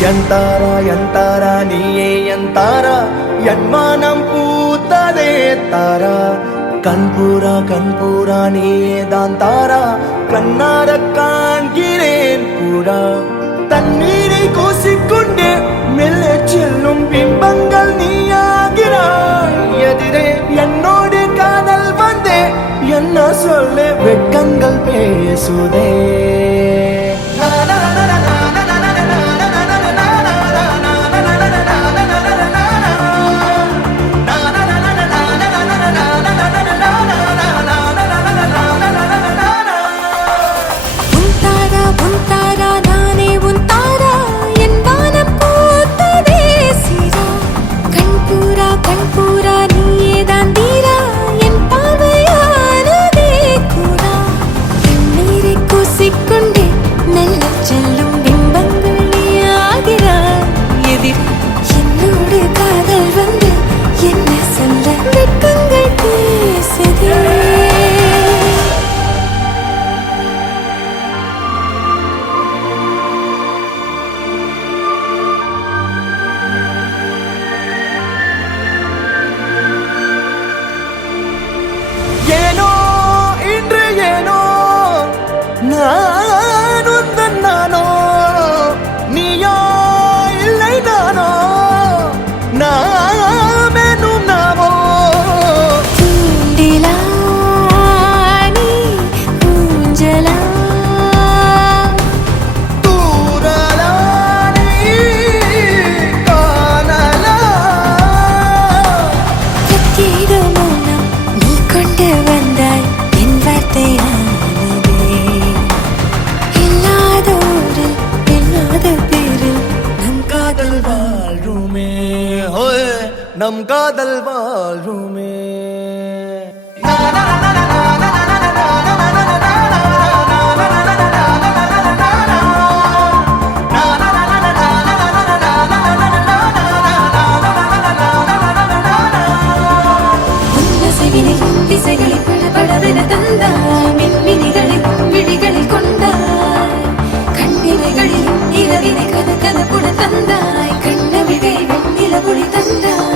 ಎಂತಾರ ನೀಯೇ ಎಂತಾರ ಎನ್ಮಾನಂ பூத்ததே தாரா கண்பூரா நீயே தான் தாரா கண்ணார காண்கிறேன் பூரா தண்ணீரை கூசிக்கொண்டே மெல்ல செல்லும் பிம்பங்கள் நீயாகிறாய் எதிரே என்னோடு காதல் வந்தே என்ன சொல்ல வெட்கங்கள் பேசுதே நானோ நீயோ இல்லை நானோ நாமெனும் நாமோ தூண்டிலா நீ ஊஞ்சலா தூரலா நீ காணலா பிரத்யேக மௌனம் நீ கொண்டு வந்தாய் என் வார்த்தையா நம் காதல் வாழ்வுமே திசைகளை படபடவென தந்தாய் மின்மினிகளை விழிகளில் கொண்டாய் கண்ணிமைகளில் இரவினை கதகதப்புட தந்தாய் கண்ணவிகை வெண்ணிலவொளி தந்தாய்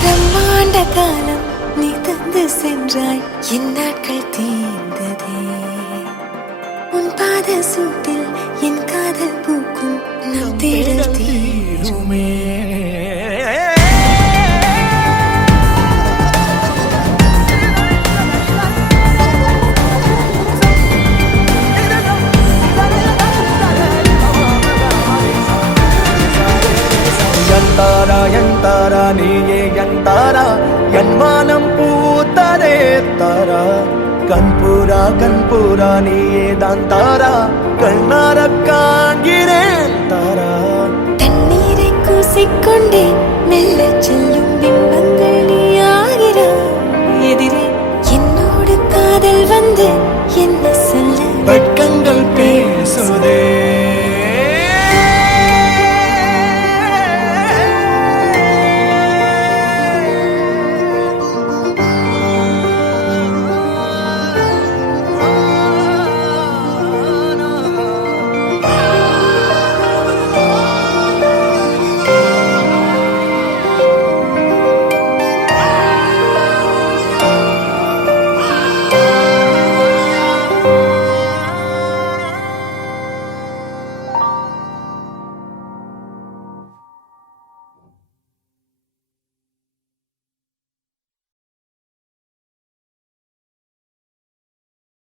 பிரம்மாண்ட காலம் நீ தந்து சென்றாய் என் நாட்கள் தீர்ந்ததே உன் பாத சூட்டில் என் காதல் பூக்கும் நம் தேடல் தீருமே ಎಂತಾರ ನೀಯೇ ಎಂತಾರ ಎನ್ಮಾನಂ பூத்ததே தாரா கண்பூரா நீயே தான் தாரா கண்ணார காண்கிறேன் தாரா தண்ணீரை கூசிக்கொண்டே மெல்ல செல்லும் பிம்பங்கள் நீயாகிறாய் எதிரே என்னோடு காதல் வந்து என்ன சொல்ல வெட்கங்கள் பேசுதே